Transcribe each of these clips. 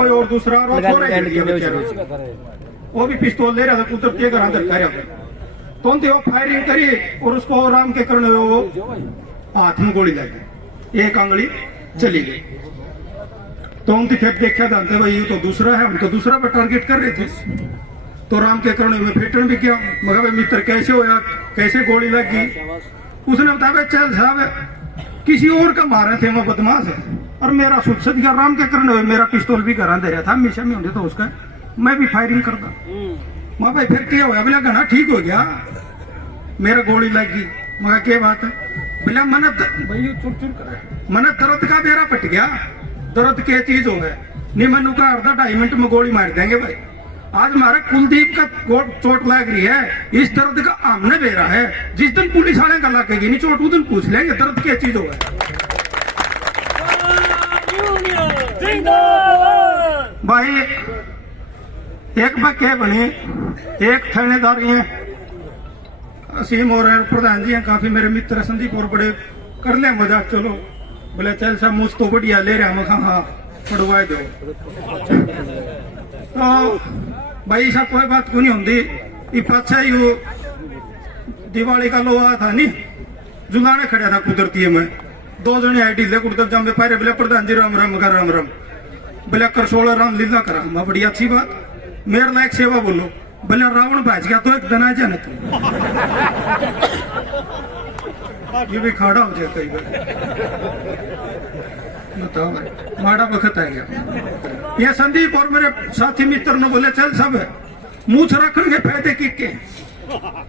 कोई और दूसरा वो भी पिस्तौल ले रहा था, कुदरत के घर अंदर कर तो वो फायरिंग करी और उसको राम के करने वो हाथ में गोली लगी, एक आंगली चली गई। तो उनकी फिर देखा जानते भाई ये तो दूसरा है, हम तो दूसरा पर टारगेट कर रहे थे। तो राम के करने में फेटन भी किया, मगर भाई मित्र कैसे होया, कैसे गोली लगी। उसने बताया चल साहब किसी और का मारे थे, मैं बदमाश है और मेरा सुखसद गया। राम के करने हुए मेरा पिस्तौल भी घर दे रहा था, हमेशा में होंगे तो उसका मैं भी फायरिंग करता। मैं भाई फिर क्या होया, बोला घना ठीक हो गया, मेरा गोली लगी। मगर क्या बात है, बोला मन भाई चुर चुर कर मन दर्द का बेरा पट गया। दर्द क्या चीज हो गया, नहीं मनु का अर्धा 2.5 मिनट में गोली मार देंगे भाई। आज हमारा कुलदीप का चोट लग रही है, इस दर्द का आमने बेरा है। जिस दिन पुलिस वाले का लगेगी नहीं चोट उस दिन पूछ लेंगे दर्द क्या चीज होगा। भाई एक बार क्या बनी, एक थानेदार है असीम और प्रधान जी हैं, काफी मेरे मित्र संदीप और बड़े कर ले मजाक। चलो बोले चल साहब मुझ तो बढ़िया ले रहे हम, हाँ पढ़वाए दो। तो भाई ऐसा कोई बात क्यों नहीं होती। पाछा यू दिवाली का लोहा था नहीं, जुलाने खड़ा था कुदरती में, 2 जने आई ढीले कुर्ते जामे पायरे। बोले प्रधान जी राम राम कर राम राम, बोले कर 16 राम लीला करा। मैं बड़ी अच्छी बात, मेरे लायक सेवा बोलो। बोले रावण भाज गया तो एक दिन आ जाने तुम ये भी खाड़ा हो जाए कई बार। बताओ भाई माड़ा वक्त आ गया। ये संदीप और मेरे साथी मित्र ने बोले चल सब मूछ रखने के फायदे के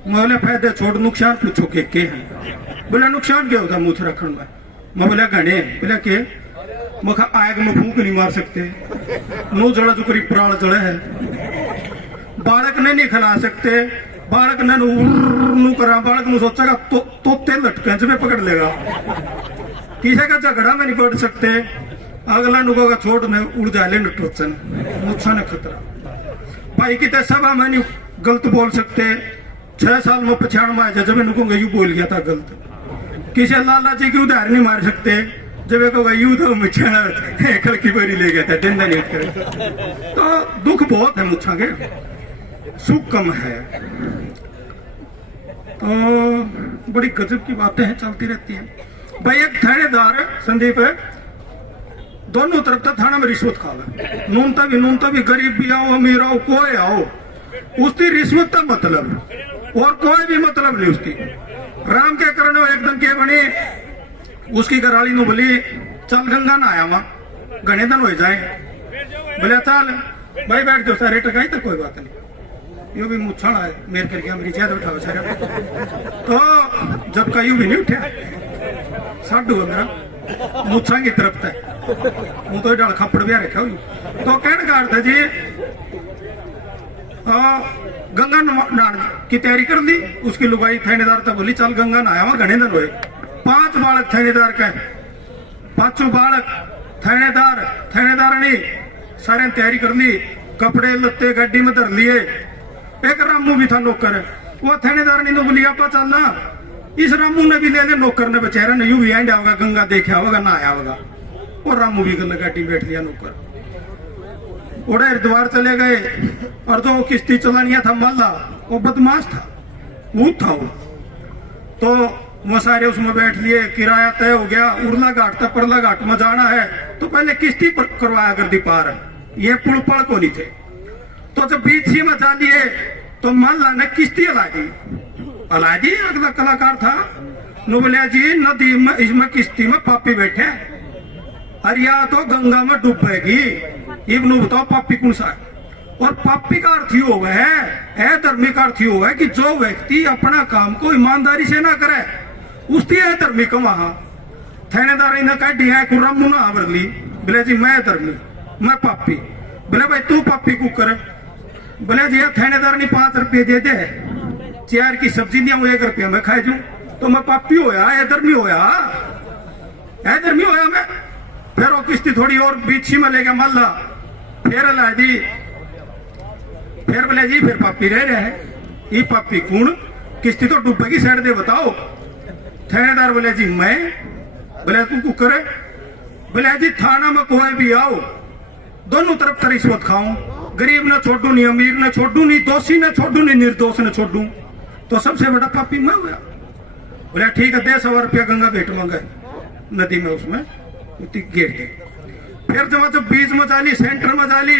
बोले फायदे छोड़ नुकसान पूछो के हैं। बोले नुकसान क्या होता मूछ रखने में। मैं बोला घने, बोले के मखा आग में फूंक नहीं मार सकते, नो जड़ा जो करीब प्राण जड़े है, बालक ने नहीं खिला सकते, बालक ने नू करा, बालक नु सोचेगा तो तेल लटके में पकड़ लेगा, किसी का झगड़ा में नहीं पड़ सकते, अगला नुकोगा छोड़ में उड़ जाए टोचन नुकसान है खतरा। भाई कितने सब हमें नहीं गलत बोल सकते, 6 साल में 95 में जब नुकूंगा यू बोल गया था गलत। किसी लाला जी की उधार नहीं मार सकते, जब एक यू था मुछा खल की बरी ले गया था डंडा नहीं कर। तो दुख बहुत है मुछा के, सुख कम है। तो बड़ी गजब की बातें हैं चलती रहती हैं। भाई एक थानेदार संदीप है, दोनों तरफ तो थाना में रिश्वत खावे, नूनता भी गरीब भी आओ अमीर आओ कोई आओ, उसकी रिश्वत का मतलब और कोई भी मतलब नहीं उसकी। राम के करने एक दिन के बनी, उसकी घराली नु बोली चल गंगा ना आया वहां घने दिन हो जाए। बोले चल भाई बैठ जाओ सारे टकाई तो कोई बात नहीं, यू भी मुछाड़ा है मेरे करके मेरी ज्यादा उठाओ सारे। तो जब का यू भी नहीं उठा साडू मेरा मुछा की तरफ तक वो तो डाल खपड़ भी रखा हुई। तो कहने का अर्थ है जी गंगा नहान की तैयारी कर ली, उसकी लुगाई थानेदार तक बोली चल गंगा नहाया वहां घने दिन हुए। 5 बालक थानेदार का, 5 बालक थानेदार ने सारे तैयारी कर ली, कपड़े लत्ते गाड़ी में धर लिए। एक रामू भी था नौकर, वो थानेदार ने बोली आप चलना, इस रामू ने भी ले ले नौकर ने बेचारा ने यू भी एंड होगा गंगा देखा होगा ना आया होगा। और रामू भी गल गाड़ी बैठ लिया नौकर, उड़े हरिद्वार चले गए। और जो किश्ती चलानिया था माला वो बदमाश था, भूत था वो, तो वो सारे उसमें बैठ लिए। किराया तय हो गया, उर्ला घाट तक परला घाट में जाना है तो पहले किश्ती पर करवाया कर दी पार, ये पुल पड़ को नहीं थे। तो जब बीच ही में जा लिए तो माला ने किश्ती अला दी। अगला कलाकार था नुबलिया जी नदी में इसमें किश्ती में पापी बैठे, अरिया तो गंगा में डूबेगी। इब्नू बताओ पापी कौन सा है। और पापी का अर्थ हो गया है, धर्मी का अर्थ हो गया कि जो व्यक्ति अपना काम को ईमानदारी से ना करे उसकी है धर्मी का। वहां थानेदार ने काटी है कुर्रामू ना आवर ली, बोले जी मैं धर्मी मैं पापी। बोले भाई तू पापी को कर। बोले जी थानेदार ने 5 रुपये दे दे, 4 की सब्जी दिया 1 रुपया मैं खाए जू तो मैं पापी होया, है धर्मी होया, है धर्मी होया मैं। फिर वो किश्ती थोड़ी और बीच में ले गया मल्ला, फिर ला दी। फिर बोले जी फिर पापी रह रहे हैं, ये पापी कौन, किश्ती तो डूबेगी साइड दे बताओ। थानेदार बोले जी मैं। बोले तू करे। बोले जी थाना में कोई भी आओ दोनों तरफ रिश्वत खाऊं, गरीब ने छोड़ू नहीं, अमीर ने छोड़ू नहीं, दोषी ने छोड़ू नहीं, निर्दोष ने छोड़ू, तो सबसे बड़ा पापी मैं हुआ। बोले ठीक है, 100 रुपया गंगा भेंट मांगे नदी में, उसमें गेट दे। फिर जब बीच में जाली, सेंटर में जाली,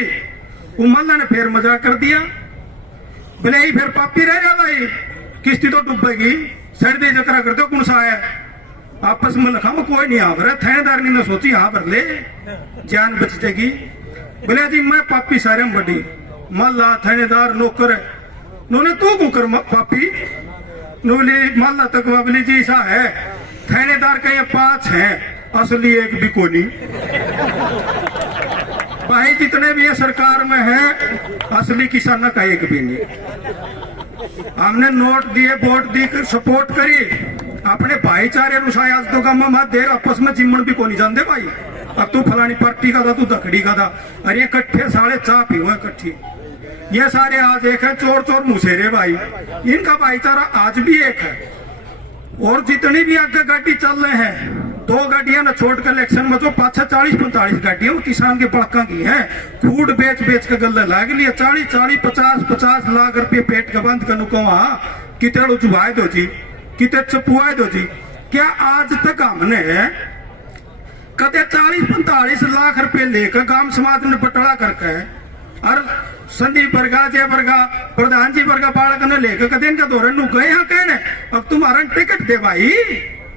उमल्ला ने फिर मजाक कर दिया। बोले ही फिर पापी रह जा भाई, किश्ती तो डूबेगी, सर्दी जकरा करते हो कौन सा है, आपस में लिखा कोई नहीं यहाँ पर। थानेदार ने सोची यहाँ पर ले जान बच जाएगी। बोले जी मैं पापी सारे में बड़ी, मल्ला थानेदार नौकर नोने तू कुकर पापी नोली मल्ला तक बाबली जी ऐसा है, थानेदार का ये 5 है, असली एक भी को नहीं। भाई जितने भी ये सरकार में है, असली किसान का एक भी नहीं। हमने नोट दिए, वोट दी, सपोर्ट करी, अपने भाईचारे अनुसार आज तो काम मत दे, आपस में जिम्मन भी को नहीं जानते भाई। अब तू फलानी पार्टी का था, तू दखड़ी का था, अरे इकट्ठे साढ़े चाह पी हुए इकट्ठी, ये सारे आज एक है, चोर चोर मुसेरे भाई, इनका भाईचारा आज भी एक है। और जितनी भी आगे गाड़ी चल रहे हैं, 2 गाड़ियां न छोड़ कर इलेक्शन में जो 45 गाड़ियां किसान के पड़का की है, फूड बेच बेच के गले लाग लिया, 40 50 लाख रुपये पेट के बंद कर कितने उचुवाए दो जी, कितने चपुआए दो जी। क्या आज तक हमने कदे 40-45 लाख रुपए लेकर गांव समाज ने बटोरा करके और संदीप वर्गा, जय वर्गा, प्रधान जी वर्गा बालक ने लेकर कदे इनका धोरण नु गए यहाँ कहने अब तुम्हारा टिकट दे भाई,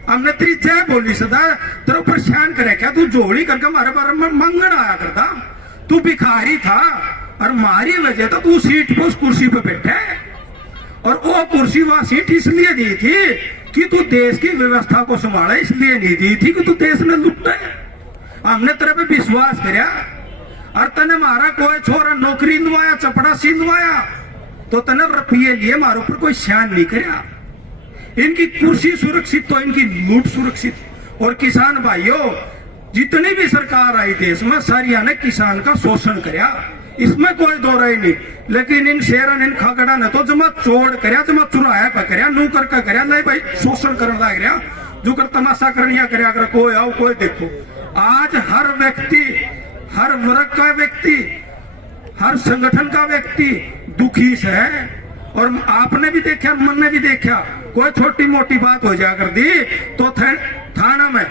हमने तेरी जय बोली सदा तेरे ऊपर शान करे क्या, तू जोड़ी करके हमारे बारे में मंगन आया करता, तू भिखारी था और मारी वजह तो तू सीट पे उस कुर्सी पे बैठे। और वो कुर्सी वह सीट इसलिए दी थी कि तू देश की व्यवस्था को संभाले, इसलिए नहीं दी थी कि तू देश में लुटे। हमने तेरे पे विश्वास कराया और तने मारा कोई छोरा नौकरी लुआया, चपड़ा सी लुआया, तो तने रुपये लिए मारो पर कोई शान नहीं कराया। इनकी कुर्सी सुरक्षित तो इनकी लूट सुरक्षित। और किसान भाइयों, जितनी भी सरकार आई देश में सारिया ने किसान का शोषण कराया, इसमें कोई दो राय नहीं। लेकिन इन शेरन इन खागड़ा ने तो जमा चोड़ करया, जमा चुराया पकड़या, नू करके करया, नहीं भाई शोषण करने लग रहा, जो कर तमाशा करनिया करया कर, कोई आओ कोई देखो। आज हर व्यक्ति, हर वर्ग का व्यक्ति, हर संगठन का व्यक्ति दुखी से है। और आपने भी देखा, मन ने भी देखा, कोई छोटी मोटी बात हो जा कर दी तो थाना में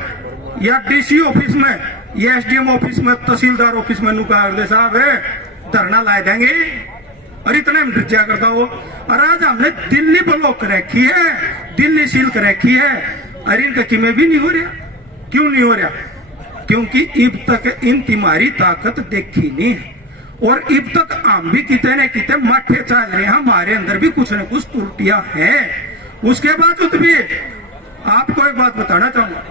या डीसी ऑफिस में या एसडीएम ऑफिस में, तहसीलदार ऑफिस में नुकार साहब है धरना ला देंगे और इतने मृत्या करता हो। और आज हमने दिल्ली ब्लॉक कर रखी है, दिल्ली सील कर रखी है, अरे इनका किमे भी नहीं हो रहा। क्यों नहीं हो रहा? क्योंकि अब तक इन तुम्हारी ताकत देखी नहीं है और अब तक हम भी कितने न कितने माठे चल रहे हैं, हमारे अंदर भी कुछ न कुछ त्रुटियां हैं। उसके बावजूद भी आपको एक बात बताना चाहूंगा,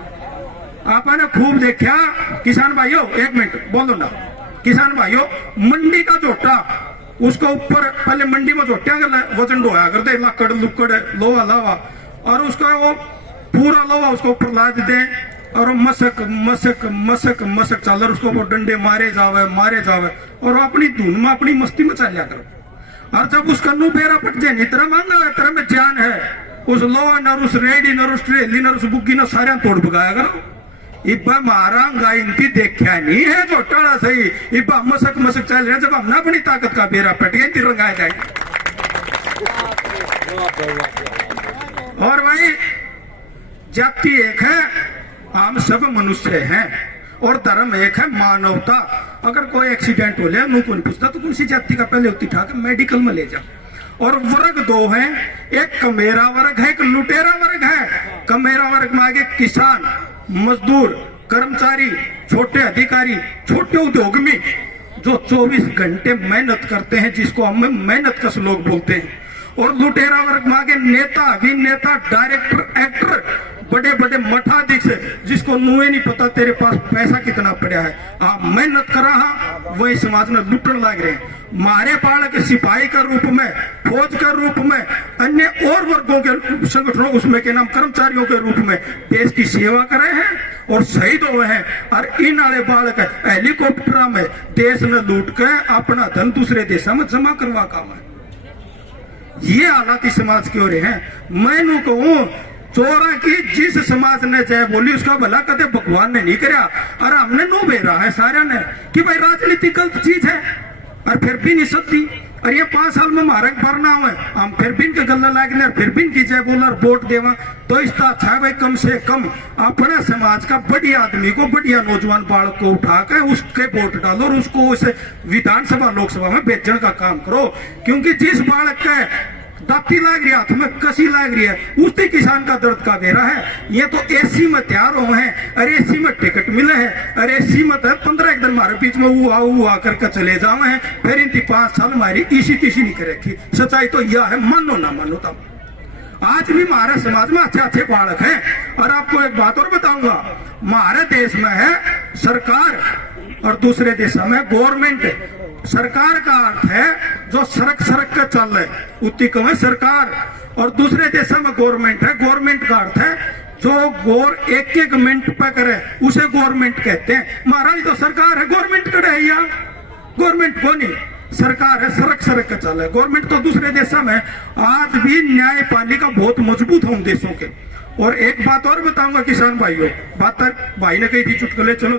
आपने खूब देखा किसान भाइयों, 1 मिनट बोलो ना, किसान भाइयों, मंडी का झोटा उसको ऊपर पहले मंडी में झोटिया वजन ढोया करते, लकड़ लुकड़ लोहा लावा, और उसका वो पूरा लोहा उसको ऊपर लाद दे और मसक मसक मसक मसक चल, उसको वो डंडे मारे जावे और अपनी धुन में अपनी मस्ती में चल करो। और जब उसका नु बेरा पट जाए, नहीं तरह मांगा है, तरह में जान है, उस लोहा न उस रेडी न उस ट्रेली न उस बुग्गी न सारे तोड़ भगाया करो। इब्बा मारा गाय इनकी देखा नहीं है झोटाड़ा सही, इब्बा मसक मसक चल रहे, जब हमने अपनी ताकत का बेरा पट गया फिर रंगाया जाए। और भाई जाति एक है, हम सब मनुष्य हैं, और धर्म एक है, मानवता। अगर कोई एक्सीडेंट हो जाए, मुंह को नहीं पूछता तो कौन सी जाति का पहले उठी उठा के मेडिकल में ले जाओ। और वर्ग 2 हैं, एक कमेरा वर्ग है, एक लुटेरा वर्ग है। कमेरा वर्ग में आगे किसान, मजदूर, कर्मचारी, छोटे अधिकारी, छोटे उद्योगमी जो 24 घंटे मेहनत करते हैं, जिसको हम मेहनत कश लोग बोलते हैं। और लुटेरा वर्ग में आगे नेता, अभिनेता, डायरेक्टर, एक्टर, बड़े बड़े मठाधीश, जिसको मुँह नहीं पता तेरे पास पैसा कितना पड़ा है, आप मेहनत कर रहा, वही समाज में लुटन लग रहे हैं। मारे बालक सिपाही के रूप में, फौज के रूप में, अन्य और वर्गों के संगठनों उसमें के नाम कर्मचारियों के रूप में देश की सेवा कर रहे हैं और शहीद हुए हैं। और इन वाले बालक हेलीकॉप्टर में देश ने लूट के अपना धन दूसरे देशों में जमा करवा काम है। ये हालात इस समाज की हो रहे हैं। मैं कहूं चोरा की जिस समाज ने चाहे बोली उसका भला कदे भगवान ने नहीं कराया। और हमने नो बेरा है सारे ने कि भाई राजनीति गलत चीज है और फिर भी नहीं सकती। और ये 5 साल में मारक भरना हुआ हम फिर भी इनके गला लागने और फिर भी इनकी जय बोला और वोट देवा। तो इसका अच्छा है भाई कम से कम अपने समाज का बढ़िया आदमी को, बढ़िया नौजवान बालक को उठाकर उसके वोट डालो और उसको उस विधानसभा लोकसभा में भेजने का काम करो। क्योंकि जिस बालक का दाती लाग रही है, हाथ में कसी लाग रही है, उससे किसान का दर्द का बेरा है। ये तो एसी में तैयार हुए हैं और एसी में टिकट मिले हैं और एसी में तो 15 एक दिन हमारे बीच में वो आकर के चले जावे हैं। फिर इनकी 5 साल हमारी इसी तीसी नहीं कर रखी। सच्चाई तो यह है, मानो ना मानो तब आज भी हमारे समाज में अच्छे अच्छे बालक हैं। और आपको एक बात और बताऊंगा, हमारे देश में है सरकार और दूसरे देशों में गवर्नमेंट। सरकार का अर्थ है जो सड़क का चल रहा है, उतनी कम है सरकार। और दूसरे देशों में गवर्नमेंट है। गवर्नमेंट का अर्थ है जो गौर एक मिनट पे करे उसे गवर्नमेंट कहते हैं। महाराज तो सरकार है, गवर्नमेंट करे है यहाँ, गवर्नमेंट को नहीं, सरकार है, सड़क का चल है। गवर्नमेंट तो दूसरे देशों में आज भी न्यायपालिका बहुत मजबूत है उन देशों के। और एक बात और बताऊंगा किसान भाइयों, बात भाई ने कही थी चुटकुले, चलो